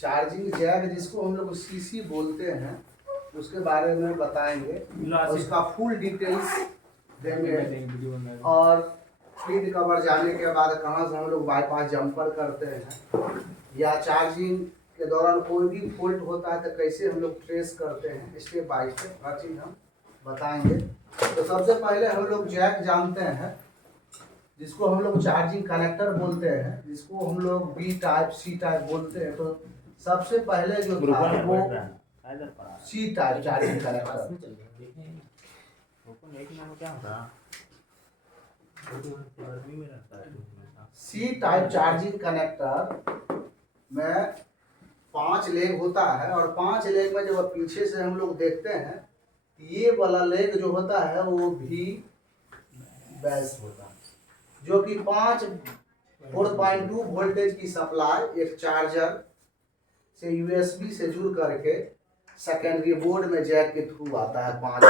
Charging Jack जिसको हम लोग सीसी बोलते हैं उसके बारे में बताएंगे, उसका फुल डिटेल्स देंगे और स्पीड कवर जाने के बाद कहाँ से हम लोग बाईपास जंपर करते हैं या चार्जिंग के दौरान कोई भी फॉल्ट होता है तो कैसे हम लोग ट्रेस करते हैं, स्टेप बाय स्टेप हर चीज़ हम बताएंगे। तो सबसे पहले हम लोग जैक जानते हैं जिसको हम लोग चार्जिंग कनेक्टर बोलते हैं, जिसको हम लोग बी टाइप सी टाइप बोलते हैं। तो सबसे पहले जो था वो C type charging connector. C type charging connector में 5 लेग होता है और 5 लेग में जब पीछे से हम लोग देखते हैं ये वाला लेग जो होता है वो भी बेस होता है, जो कि 4.2 वोल्टेज की सप्लाई एक चार्जर से यूएसबी से जुड़ करके सेकेंडरी बोर्ड में जैक के थ्रू आता है 5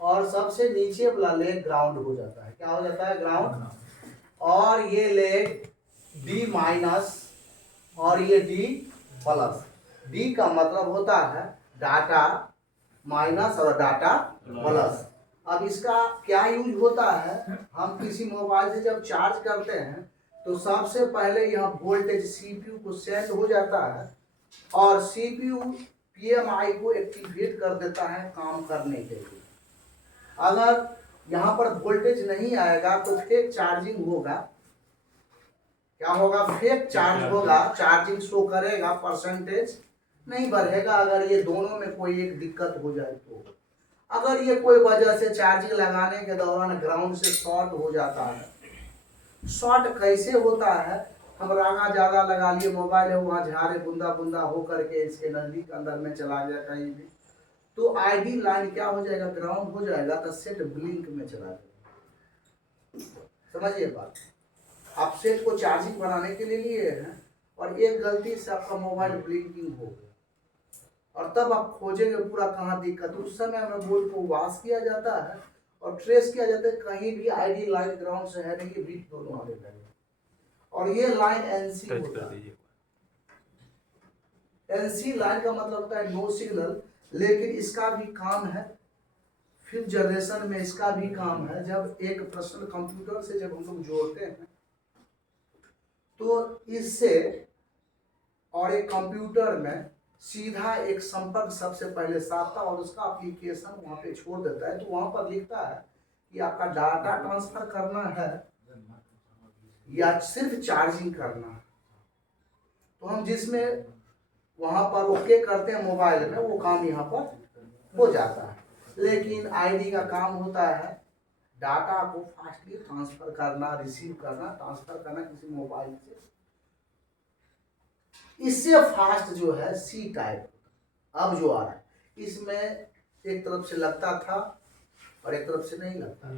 और सबसे नीचे वाला लेग ग्राउंड हो जाता है। क्या हो जाता है? ग्राउंड। और ये लेग डी माइनस और ये डी प्लस। डी का मतलब होता है डाटा माइनस और डाटा प्लस। अब इसका क्या यूज होता है, हम किसी मोबाइल से जब चार्ज करते हैं तो सबसे पहले यह वोल्टेज सीपीयू को सेंड हो जाता है और सीपीयू पीएमआई को एक्टिवेट कर देता है काम करने के लिए। अगर यहाँ पर वोल्टेज नहीं आएगा तो फेक चार्जिंग होगा। क्या होगा? फेक चार्ज होगा, चार्जिंग शो करेगा, परसेंटेज नहीं बढ़ेगा। अगर ये दोनों में कोई एक दिक्कत हो जाए तो अगर ये कोई वजह से चार्जिंग लगाने के दौरान ग्राउंड से शॉर्ट हो जाता है। शॉर्ट कैसे होता है? हम रागा ज़्यादा लगा लिए, मोबाइल है वहाँ झाड़े बूंदा बूंदा हो करके इसके नज़दीक अंदर में चला गया कहीं भी, तो आईडी लाइन क्या हो जाएगा? ग्राउंड हो जाएगा तो सेट ब्लिंक में चला जाएगा। समझिए बात। आप सेट को चार्जिंग बनाने के लिए लिए हैं और एक गलती से आपका मोबाइल ब्लिंकिंग हो गया और तब आप खोजेंगे पूरा कहाँ दिक्कत। उस समय में बोर्ड को वॉश किया जाता है और ट्रेस किया जाता है, कहीं भी आईडी लाइन ग्राउंड से है नहीं, ये बीच दोनों आने लगे और ये लाइन एनसी होता है। एनसी लाइन का मतलब होता है नो सिग्नल, लेकिन इसका भी काम है 5th जनरेशन में, इसका भी काम है जब एक पर्सनल कंप्यूटर से जब हम लोग जोड़ते हैं तो इससे और एक कंप्यूटर में सीधा एक संपर्क सबसे पहले साधता और उसका एप्लीकेशन वहाँ पे छोड़ देता है। तो वहाँ पर लिखता है कि आपका डाटा ट्रांसफर करना है या सिर्फ चार्जिंग करना है। तो हम जिसमें वहाँ पर ओके करते हैं मोबाइल में, वो काम यहाँ पर हो जाता है। लेकिन आईडी का काम होता है डाटा को फास्टली ट्रांसफर करना, रिसीव करना, ट्रांसफर करना किसी मोबाइल से। इससे फास्ट जो है सी टाइप अब जो आ रहा है, इसमें एक तरफ से लगता था और एक तरफ से नहीं लगता,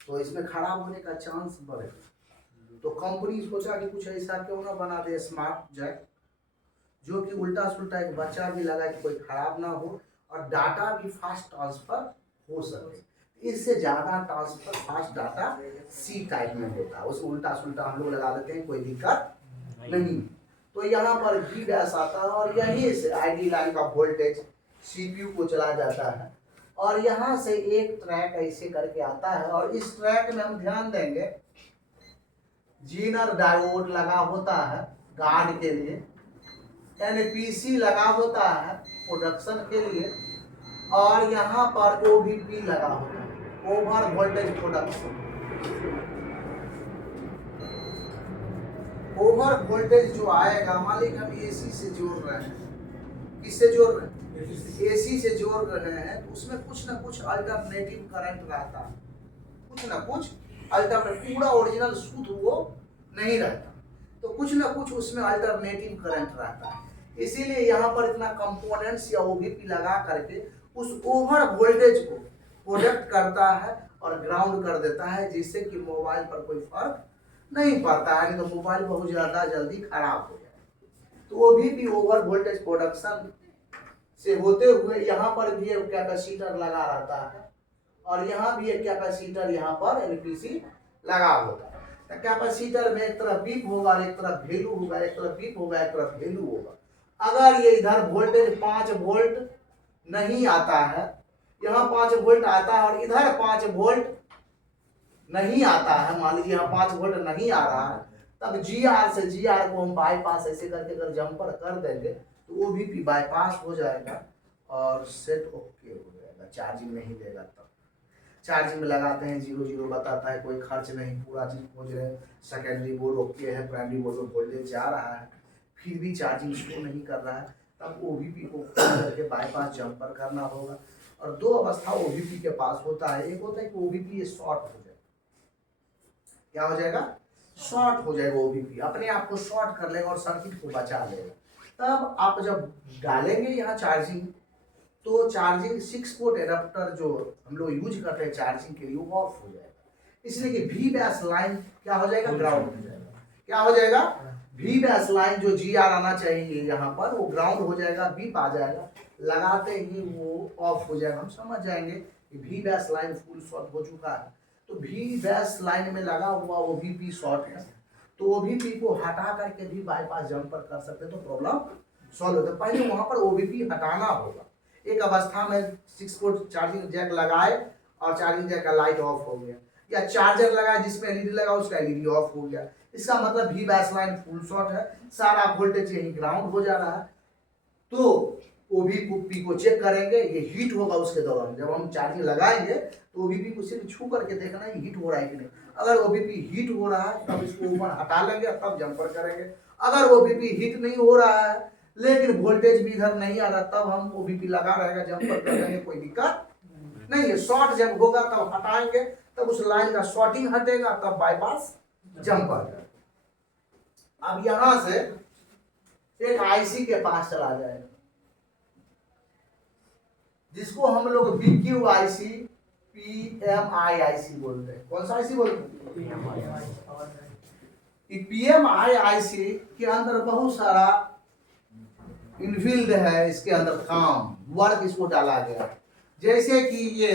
तो इसमें खराब होने का चांस बढ़ेगा। तो कंपनी सोचा कि कुछ ऐसा क्यों ना बना दे स्मार्ट जैक, जो कि उल्टा सुल्टा एक बच्चा भी लगा कि कोई खराब ना हो और डाटा भी फास्ट ट्रांसफर हो सके। इससे ज़्यादा transfer fast data C type में होता है, उसमें उल्टा सुल्टा हम लोग लगा देते हैं, कोई दिक्कत नहीं। तो यहाँ पर भी डैश आता है और यहीं से आईडी लाइन का वोल्टेज सीपीयू को चला जाता है और यहाँ से एक ट्रैक ऐसे करके आता है और इस ट्रैक में हम ध्यान देंगे जीनर डायोड लगा होता है गार्ड के लिए, एनपीसी लगा होता है प्रोडक्शन के लिए और यहाँ पर ओवीपी लगा होता है, over voltage production. Over voltage जो आएगा, मान लीजिए हम एसी से जोड़ रहे हैं, किससे जोड़ रहे हैं? एसी से जोड़ रहे हैं, तो उसमें कुछ ना कुछ अल्टरनेटिव करंट रहता है, कुछ ना कुछ अल्टरनेटिव, पूरा ओरिजिनल शुद्ध वो नहीं रहता, तो कुछ ना कुछ उसमें अल्टरनेटिव करंट रहता है। इसीलिए यहाँ पर इतना कंपोनेंट्स या ओवीपी लगा करके उस ओवर वोल्टेज को प्रोडक्ट करता है और ग्राउंड कर देता है, जिससे कि मोबाइल पर कोई फर्क नहीं पड़ता है, नहीं तो मोबाइल बहुत ज़्यादा जल्दी खराब हो जाए। तो वो भी ओवर वोल्टेज प्रोडक्शन से होते हुए यहाँ पर भी एक कैपेसिटर लगा रहता है और यहाँ भी एक कैपेसिटर यहाँ पर एनपीसी लगा होता है। तो कैपेसिटर में एक तरफ बीप होगा, एक तरफ वैल्यू होगा, एक तरफ बीप होगा, एक तरफ वैल्यू होगा। अगर ये इधर वोल्टेज 5 वोल्ट नहीं आता है, यहाँ 5 वोल्ट आता है और इधर 5 वोल्ट नहीं आता है, मान लीजिए यहाँ 5 वोल्ट नहीं आ रहा है, तब GR से GR को हम बाईपास ऐसे करके अगर जंपर कर देंगे तो OVP बाईपास हो जाएगा और सेट ओके हो जाएगा, चार्जिंग नहीं देगा। तब चार्जिंग में लगाते हैं 0 बताता है, कोई खर्च नहीं, पूरा चीज खोज रहे हैं, सेकेंडरी बोर्ड ओके है, प्राइमरी बोर्ड में वोल्टेज जा रहा है, फिर भी चार्जिंग शो नहीं कर रहा है, तब OVP को करके बाईपास जंपर करना होगा। और दो अवस्था OVP के पास होता है, एक होता है कि OVP शॉर्ट हो जाए, क्या हो जाएगा, शॉर्ट हो जाएगा, OVP अपने आप को शॉर्ट कर लेगा और सर्किट को बचा लेगा। तब आप जब डालेंगे यहाँ चार्जिंग, तो चार्जिंग 6 पोर्ट एडाप्टर जो हम लोग यूज करते हैं चार्जिंग के लिए वो ऑफ हो जाएगा, इसलिए कि V बैस लाइन क्या हो जाएगा, ग्राउंड हो जाएगा। क्या हो जाएगा, V बैस लाइन जो GR आना चाहिए यहाँ पर वो ग्राउंड हो जाएगा, बीप आ जाएगा, लगाते ही वो ऑफ हो जाएगा। हम समझ जाएंगे कि V बैस लाइन फुल शॉर्ट हो चुका है। तो V बैस लाइन में लगा हुआ OVP शॉर्ट है, तो OVP को हटा करके भी बाईपास जंपर कर सकते, तो प्रॉब्लम सॉल्व होता है। पहले वहां पर OVP हटाना होगा। एक अवस्था में 6 पोर्ट चार्जिंग जैक लगाए और चार्जिंग जैक का लाइट ऑफ हो गया, या चार्जर लगाए जिसमें LED लगा उसका LED ऑफ हो गया, इसका मतलब V बैस लाइन फुल शॉर्ट है, सारा वोल्टेज यही ग्राउंड हो जा रहा है। तो OVP को चेक करेंगे, ये हीट होगा उसके दौरान, जब हम चार्जिंग लगाएंगे तो OVP को सिर्फ छू करके देखना है हीट हो रहा है कि नहीं। अगर OVP हीट हो रहा है तब इसको ऊपर हटा लेंगे, तब जंपर करेंगे। अगर OVP हीट नहीं हो रहा है लेकिन वोल्टेज भी इधर नहीं आ रहा, तब हम OVP लगा रहेगा, जंपर कर देंगे, कोई दिक्कत नहीं है। शॉर्ट जब होगा तब हटाएंगे, तब उस लाइन का शॉर्टिंग हटेगा, तब बाईपास जंपर। अब यहां से एक IC के पास चला जाएगा, जिसको हम लोग BQIC PMI IC बोलते हैं। कौन सा IC बोलते हैं, PMI IC के अंदर बहुत सारा इनफील्ड है, इसके अंदर काम वर्क इसको डाला गया। जैसे कि ये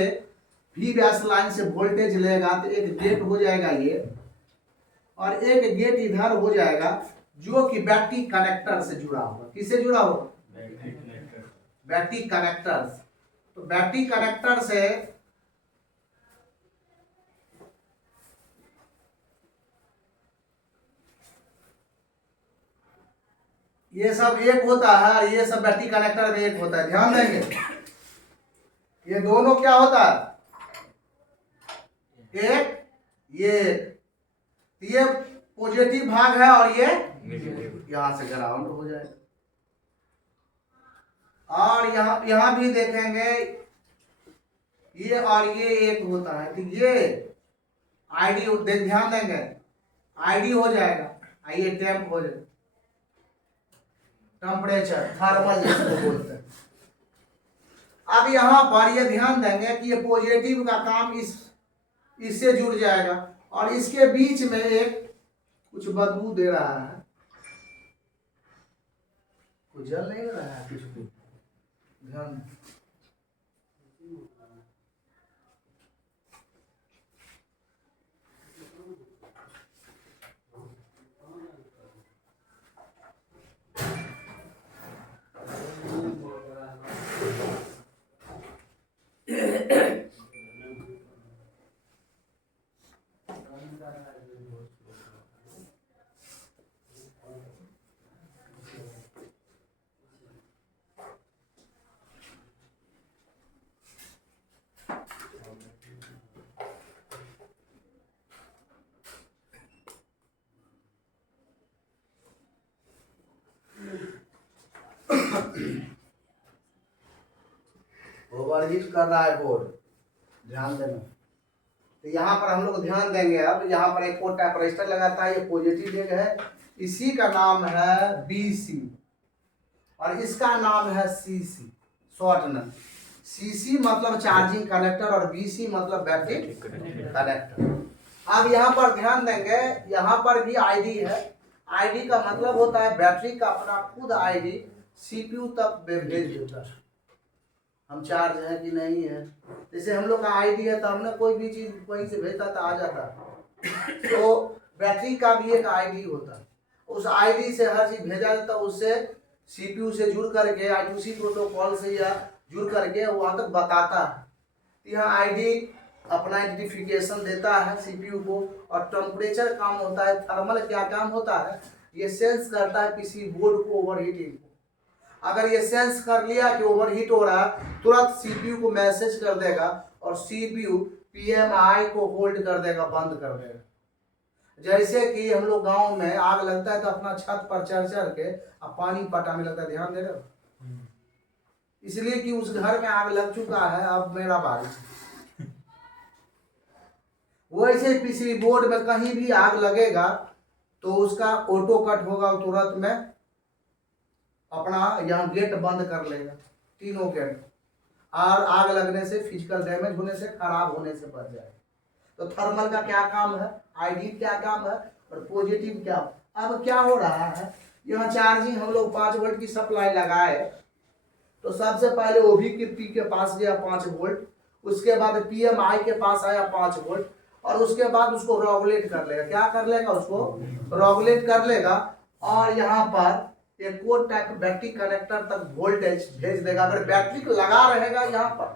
V बैस लाइन से वोल्टेज लेगा तो एक गेट हो जाएगा ये, और एक गेट इधर हो जाएगा जो कि बैटरी कनेक्टर से जुड़ा हुआ। किससे जुड़ा हुआ, बैटरी कनेक्टर। तो बैटरी कनेक्टर से ये सब एक होता है और ये सब बैटरी कनेक्टर में एक होता है, ध्यान देंगे। ये दोनों क्या होता है, एक ये पॉजिटिव भाग है और ये यहां से ग्राउंड हो जाएगा। और यहां भी देखेंगे ये और ये एक होता है, तो ये ID ध्यान देंगे, ID हो जाएगा, ये टेम्प हो जाएगा, टेम्परेचर थर्मल जिसको बोलते हैं। अब यहाँ पर ये ध्यान देंगे कि ये पॉजिटिव का काम इससे जुड़ जाएगा, और इसके बीच में एक कुछ बदबू दे रहा है, कुछ जल नहीं रहा है, कुछ ध्यान। ओवरहीट कर रहा है बोर्ड, ध्यान देना। तो यहाँ पर हम लोग ध्यान देंगे। अब यहाँ पर एक कोड टाइप रजिस्टर लगाता है, ये पॉजिटिव लेग है, इसी का नाम है BC और इसका नाम है CC, शॉर्ट न। CC मतलब चार्जिंग कनेक्टर और BC मतलब बैटरी कनेक्टर। अब यहाँ पर ध्यान देंगे, यहाँ पर भी ID है। ID का मतलब होता है बैटरी का अपना खुद ID CPU तक भेज देता है, हम चार्ज है कि नहीं है। जैसे हम लोग का ID है तो हमने कोई भी चीज वहीं से भेजता था, आ जाता। तो बैटरी का भी एक ID होता है, उस ID से हर चीज भेजा जाता है, उससे सीपीयू से जुड़ करके I2C प्रोटोकॉल से या जुड़ करके वहां तक बताता है। यहाँ आईडी अपना आइडेंटिफिकेशन देता है सीपीयू को, और टेम्परेचर काम होता है। थर्मल क्या काम होता है, ये सेंस करता है पीसी बोर्ड को ओवरहीटिंग को। अगर ये सेंस कर लिया कि ओवरहीट हो रहा है, तुरंत सीपीयू को मैसेज कर देगा और सीपीयू पीएमआई को होल्ड कर देगा, बंद कर देगा। जैसे कि हम लोग गांव में आग लगता है तो अपना छत पर चढ़ चढ़ के अब पानी पटाने लगता है, ध्यान दे रहे हो, इसलिए कि उस घर में आग लग चुका है, अब मेरा बारी। वैसे पीसी बोर्ड में कहीं भी आग लगेगा तो उसका ऑटो कट होगा, तुरंत में अपना यहाँ गेट बंद कर लेगा, तीनों गेट, और आग लगने से, फिजिकल डैमेज होने से, खराब होने से बच जाएगा। तो थर्मल का क्या काम है, आईडी क्या काम है, और पॉजिटिव क्या। अब क्या हो रहा है, यहाँ चार्जिंग हम लोग 5 वोल्ट की सप्लाई लगाए, तो सबसे पहले ओवी के पी के पास गया 5 वोल्ट, उसके बाद पीएमआई के पास आया 5 वोल्ट, और उसके बाद उसको रेगुलेट कर लेगा। क्या कर लेगा, उसको रेगुलेट कर लेगा, और यहाँ पर एक कोड टाइप बैटरी कनेक्टर तक वोल्टेज भेज देगा। अगर बैटरी लगा रहेगा यहाँ पर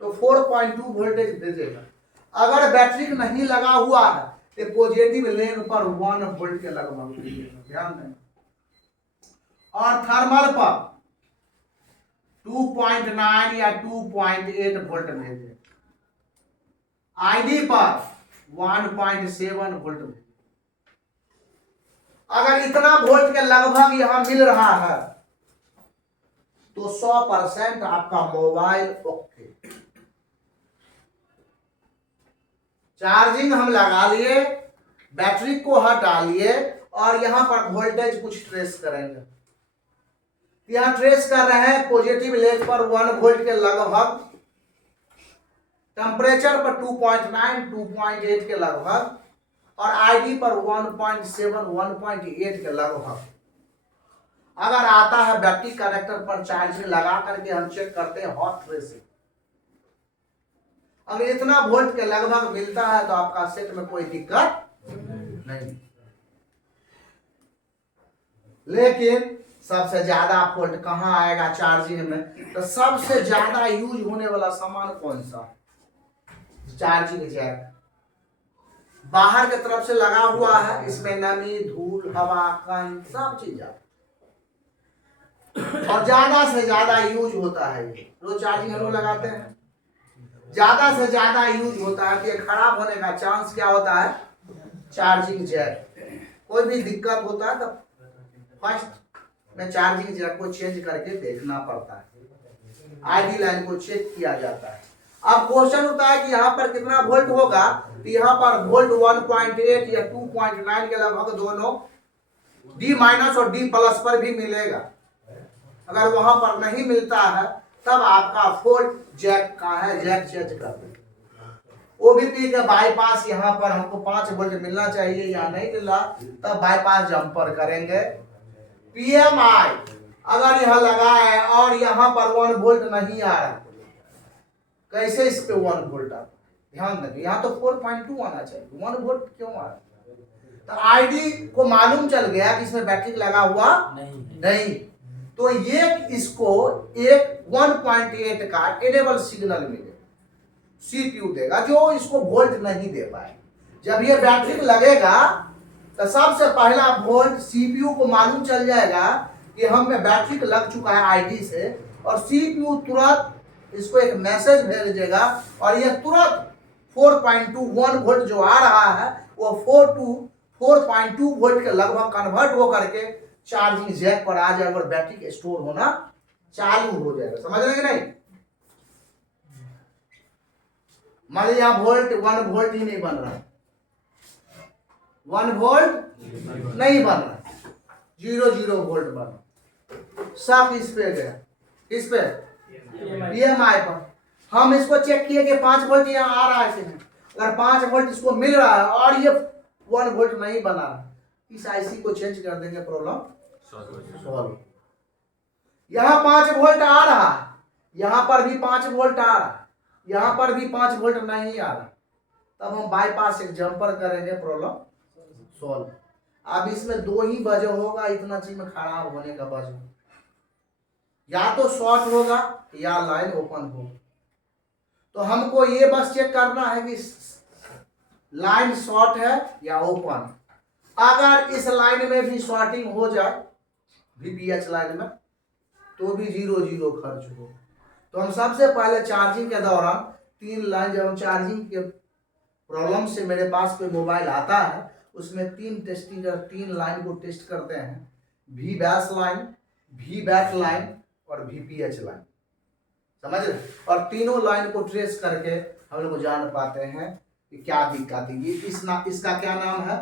तो 4.2 वोल्टेज भेजेगा। अगर बैटरी नहीं लगा हुआ है तो पॉजिटिव लेग पर 1 वोल्ट के लगभग, ध्यान दें। और थर्मल पर 2.9 या 2.8 वोल्ट भेजे। आईडी पर 1.7 वोल्ट भेजे। अगर इतना वोल्ट के लगभग यहां मिल रहा है तो 100% आपका मोबाइल ओके। चार्जिंग हम लगा लिए, बैटरी को हटा लिए, और यहां पर वोल्टेज कुछ ट्रेस करेंगे। यहां ट्रेस कर रहे हैं पॉजिटिव लेग पर 1 वोल्ट के लगभग, टेम्परेचर पर 2.9 2.8 के लगभग, और आईडी पर 1.7 1.8 के लगभग। अगर आता है बैटरी कनेक्टर पर चार्जिंग लगा करके हम चेक करते हैं हॉट ट्रेसिंग। अगर इतना वोल्ट के लगभग मिलता है तो आपका सेट में कोई दिक्कत नहीं। लेकिन सबसे ज्यादा वोल्ट कहां आएगा चार्जिंग में, तो सबसे ज्यादा यूज होने वाला सामान कौन सा, चार्जिंग जैक। बाहर की तरफ से लगा हुआ है, इसमें नमी, धूल, हवा, कण सब चीज जाता, और ज्यादा से ज्यादा यूज होता है। ये रोज चार्जिंग हम लोग लगाते हैं, ज्यादा से ज्यादा यूज होता है। कि खराब होने का चांस क्या होता है, चार्जिंग जैक। कोई भी दिक्कत होता है तो फर्स्ट में चार्जिंग जैक को चेंज करके देखना पड़ता है, आईडी लाइन को चेक किया जाता है। अब क्वेश्चन होता है कि यहाँ पर कितना वोल्ट होगा, तो यहाँ पर वोल्ट 1.8 या 2.9 के लगभग दोनों डी माइनस और डी प्लस पर भी मिलेगा। अगर वहां पर नहीं मिलता है तब आपका फॉल्ट जैक का है, जैक चेंज कर दें। ओबीपी के बाईपास यहाँ पर हमको 5 वोल्ट मिलना चाहिए, या नहीं मिला तब बाईपास जंपर करेंगे। पीएमआई अगर यह लगा है और यहाँ पर 1 वोल्ट नहीं आ रहा, कैसे इस पे 1 वोल्ट आता, ध्यान देंगे। यहाँ तो 4.2 आना चाहिए, 1 वोल्ट क्यों आ रहा। तो आईडी को मालूम चल गया कि इसमें बैटरी लगा हुआ नहीं, तो ये इसको एक 1.8 का एनेबल सिग्नल मिलेगा, सीपीयू देगा, जो इसको वोल्ट नहीं दे पाए। जब ये बैटरी लगेगा तो सबसे पहला वोल्ट सीपीयू को मालूम चल जाएगा कि हम में बैटरी लग चुका है आईडी से, और सीपीयू तुरंत इसको एक मैसेज भेजेगा, और ये तुरंत 4.21 वोल्ट जो आ रहा है वो 4.2 वोल्ट के लगभग कन्वर्ट हो करके चार्जिंग जैक पर आ जाएगा, और बैटरी के स्टोर होना चालू हो जाएगा। समझ रहे कि नहीं। मान लीजिए यहाँ वोल्ट 1 वोल्ट ही नहीं बन रहा, 1 वोल्ट नहीं बन रहा, 0 वोल्ट बन रहा, सब इस पे गया, किस पे, पीएमआई पर। हम इसको चेक किए कि 5 वोल्ट यहाँ आ रहा है, अगर 5 वोल्ट इसको मिल रहा है और ये 1 वोल्ट नहीं बना, इस आईसी को चेंज कर देंगे, प्रॉब्लम सॉल्व। यहाँ 5 वोल्ट आ रहा है, यहाँ पर भी 5 वोल्ट आ रहा है, यहाँ पर भी 5 वोल्ट नहीं आ रहा, तब हम बाईपास एक जंपर करेंगे, प्रॉब्लम सॉल्व। अब इसमें 2 ही वजह होगा इतना चीज में खराब होने का वजह, या तो शॉर्ट होगा या लाइन ओपन होगा। तो हमको ये बस चेक करना है कि लाइन शॉर्ट है या ओपन। अगर इस लाइन में भी शॉर्टिंग हो जाए वीपीएच लाइन में तो भी 0 खर्च हो। तो हम सबसे पहले चार्जिंग के दौरान 3 लाइन, जब हम चार्जिंग के प्रॉब्लम से मेरे पास कोई मोबाइल आता है उसमें 3 लाइन को टेस्ट करते हैं, V base line, V back line और वीपीएच लाइन, समझ रहे। और तीनों लाइन को ट्रेस करके हम लोग जान पाते हैं कि क्या दिक्कत है। ये इसका क्या नाम है,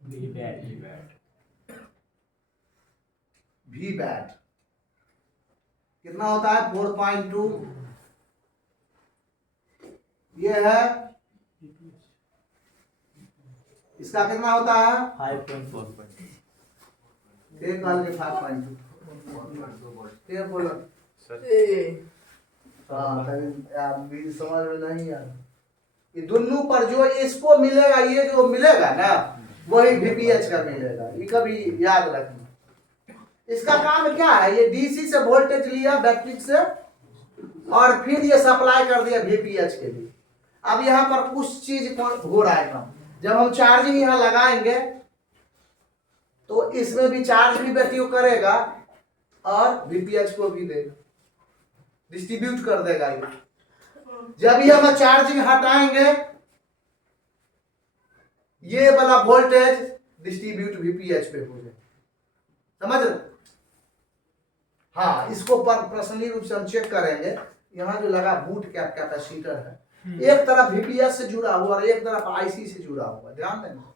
वी बैट। कितना होता है 4.2, ये है इसका कितना होता है 5.4 एक काल के 5.2 ये बोलो अभी समझ में नहीं आ। ये दोनों पर जो इसको मिलेगा, ये जो मिलेगा ना वही वीपीएच का मिलेगा, ये कभी याद रखना। इसका काम क्या है, ये डीसी से वोल्टेज लिया बैटरी से और फिर ये सप्लाई कर दिया वीपीएच के लिए। अब यहाँ पर कुछ चीज हो रहा है काम, जब हम चार्जिंग यहाँ लगाएंगे तो इसमें भी चार्ज भी बैटरी करेगा और वीपीएच को भी देगा, डिस्ट्रीब्यूट कर देगा ये। जब ये हम चार्जिंग हटाएंगे ये वाला वोल्टेज डिस्ट्रीब्यूट वीपीएच पे हो जाए, समझ रहे। हाँ, इसको पर्सनली रूप से हम चेक करेंगे। यहाँ जो लगा बूट कैप कैपेसिटर है, एक तरफ वीपीएस से जुड़ा हुआ और एक तरफ आईसी से जुड़ा हुआ, ध्यान देना।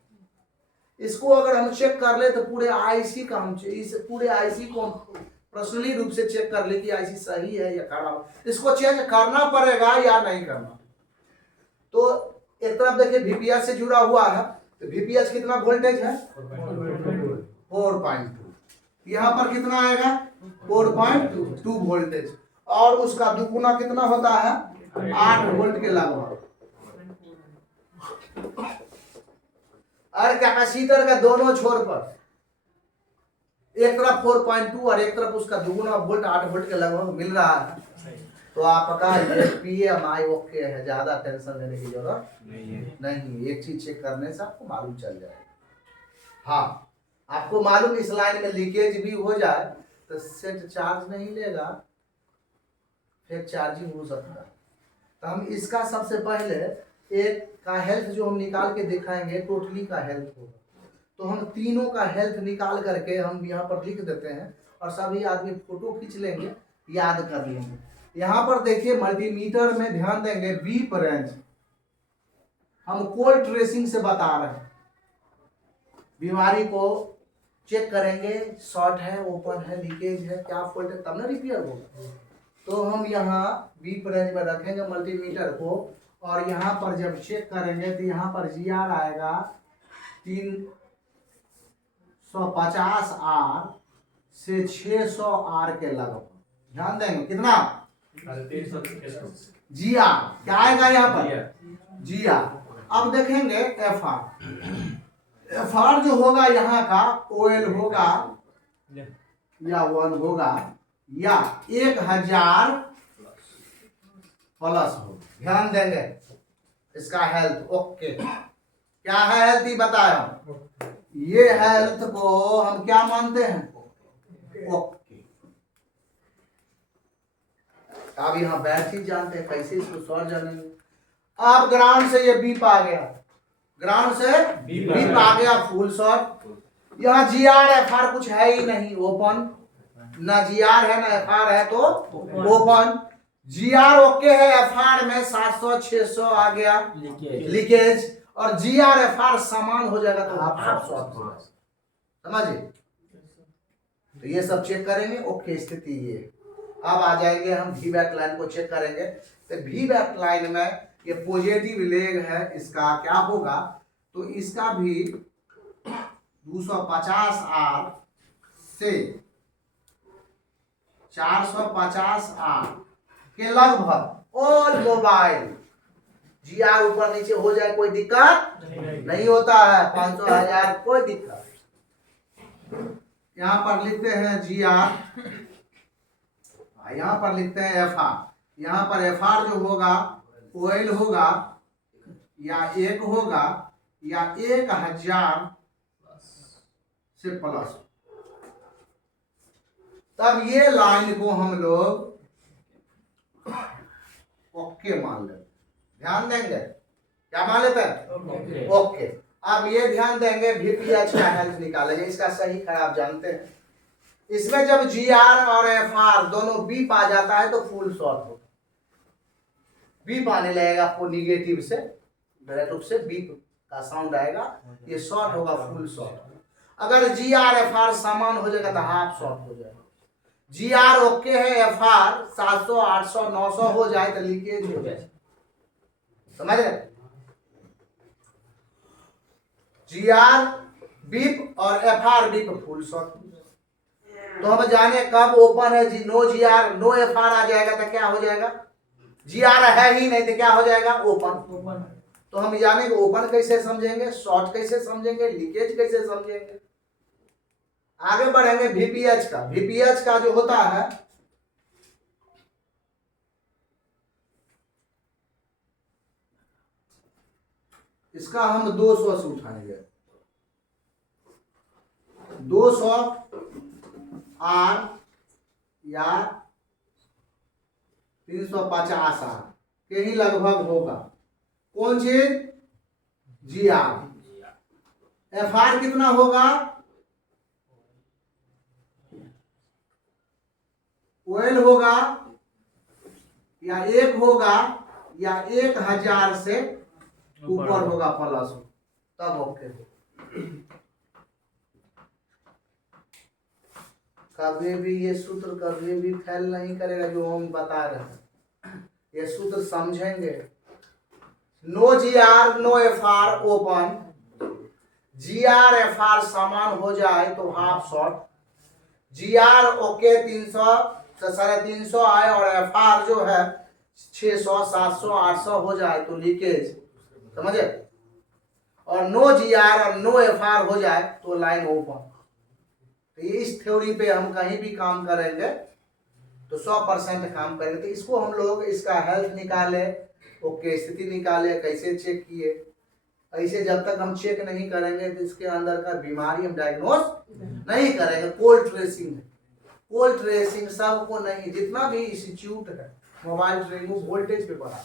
इसको अगर हम चेक कर ले तो पूरे आईसी का हम इस पूरे आईसी को पर्सनली रूप से चेक कर ले कि आईसी सही है या खराब। इसको चेंज करना पड़ेगा या नहीं करना। तो एक तरफ देखिए वीपीएस से जुड़ा हुआ है, तो वीपीएस कितना वोल्टेज है 4.2, यहाँ पर कितना आएगा 4.2 वोल्टेज, और उसका दुगुना कितना होता है 8 वोल्ट के लगभग। और कैपेसिटर का दोनों छोर पर एक तरफ 4.2 और एक तरफ उसका दुगुना वोल्ट 8 वोल्ट के लगभग मिल रहा है। तो आपका ये पीएमआई ओके है, ज्यादा टेंशन लेने की जरूरत नहीं। एक चीज चेक करने से आपको मालूम चल जाएगा। हाँ, आपको मालूम इस लाइन में लीकेज भी हो जाए तो सेट चार्ज नहीं लेगा, फिर चार्जिंग हो सकता है। तो हम इसका सबसे पहले एक का हेल्थ जो हम निकाल के दिखाएंगे, टोटली का हेल्थ होगा। तो हम तीनों का हेल्थ निकाल करके हम यहाँ पर लिख देते हैं और सभी आदमी फोटो खींच लेंगे, याद कर लेंगे। यहाँ पर देखिए मल्टीमीटर में ध्यान देंगे, बीप रेंज हम कोल्ड ट्रेसिंग से बता रहे हैं, बीमारी को चेक करेंगे, शॉर्ट है, ओपन है, लीकेज है, क्या फॉल्ट है, तब ना रिपेयर होगा। तो हम यहाँ बीप रेंज में रखेंगे मल्टीमीटर को, और यहाँ पर जब चेक करेंगे तो यहाँ पर जीआर आएगा 350 आर से 600 आर के लगभग। ध्यान देंगे कितना जीआर क्या आएगा यहाँ पर जीआर। अब देखेंगे एफआर जो होगा यहाँ का ओएल होगा या 1 होगा या 1000 प्लस हो। ध्यान देंगे इसका हेल्थ ओके क्या है, हेल्थ ही बताया हम। ये हेल्थ को हम क्या मानते हैं ओके। अब यहाँ बैटरी जानते हैं, कैसे इसको सॉल्व जानेंगे। अब ग्राउंड से ये बीप आ गया, ग्राउंड से बीप आ गया फुल शॉट। यहाँ जीआर एफआर कुछ है ही नहीं, ओपन, ना जीआर है ना एफआर है तो ओपन। जीआर ओके है, एफआर में 700 600 आ गया लीकेज, और जीआर एफआर समान हो जाएगा तो आप सब शॉर्ट हो जाएगा, समझिए। तो ये सब चेक करेंगे, ओके स्थिति ये। अब आ जाएंगे हम वी बैक लाइन को चेक करेंगे। तो वी बैक लाइन में ये पॉजिटिव लेग है, इसका क्या होगा, तो इसका भी 250 आर से 450 आर के लगभग ऑल मोबाइल GR ऊपर नीचे हो जाए कोई दिक्कत नहीं होता है। 500 1000 कोई दिक्कत। यहाँ पर लिखते हैं GR, यहाँ पर लिखते हैं FR। यहाँ पर FR जो होगा OL होगा या 1 होगा या 1000 से प्लस, तब ये लाइन को हम लोग ओके मान लेते। ध्यान देंगे, क्या मान लेते हैं? ओके। अब ये ध्यान देंगे VPH का हेल्थ निकालेंगे, इसका सही खराब जानते हैं। इसमें जब GR और FR दोनों बीप आ जाता है तो फुल शॉर्ट होगा। बीप आने लगेगा आपको निगेटिव से, डायरेक्ट रूप से बीप का साउंड आएगा, ये शॉर्ट होगा, फुल शॉर्ट। अगर GR FR समान हो जाएगा तो हाफ शॉर्ट हो जाएगा। GR ओके है, FR 700 800 900 हो जाए तो लीकेज हो जाए। समझ रहे? GR बीप और FR बीप फुल शॉर्ट। तो हम जाने कब ओपन है, जी नो GR नो FR आ जाएगा तो क्या हो जाएगा? GR है ही नहीं तो क्या हो जाएगा? ओपन। तो हम जाने कि ओपन कैसे समझेंगे, शॉर्ट कैसे समझेंगे, लीकेज कैसे समझेंगे। आगे बढ़ेंगे VPH का। VPH का जो होता है इसका हम 200 से उठाएंगे। 200 R या 350 R के ही लगभग होगा। कौन चीज? GR। FR कितना होगा? OL होगा या 1 होगा या 1000 से ऊपर होगा प्लस, तब ओके। कभी भी ये सूत्र कभी भी फेल नहीं करेगा जो हम बता रहे हैं। ये सूत्र समझेंगे। No GR no FR open, GR FR समान हो जाए तो हाफ शॉर्ट, GR ओके 300 से 350 आए और FR जो है 600 700 800 हो जाए तो लीकेज। समझे? और नो GR और नो FR हो जाए तो लाइन ओपन। तो इस थ्योरी पे हम कहीं भी काम करेंगे तो 100% काम करेंगे। तो इसको हम लोग इसका हेल्थ निकाले, ओके स्थिति निकाले, कैसे चेक किए। ऐसे जब तक हम चेक नहीं करेंगे तो इसके अंदर का बीमारी हम डायग्नोस नहीं करेंगे। कोल्ड ट्रेसिंग है, कोल्ड ट्रेसिंग सबको नहीं, जितना भी इंस्टीट्यूट है मोबाइल ट्रेनिंग वोल्टेज पे पढ़ा।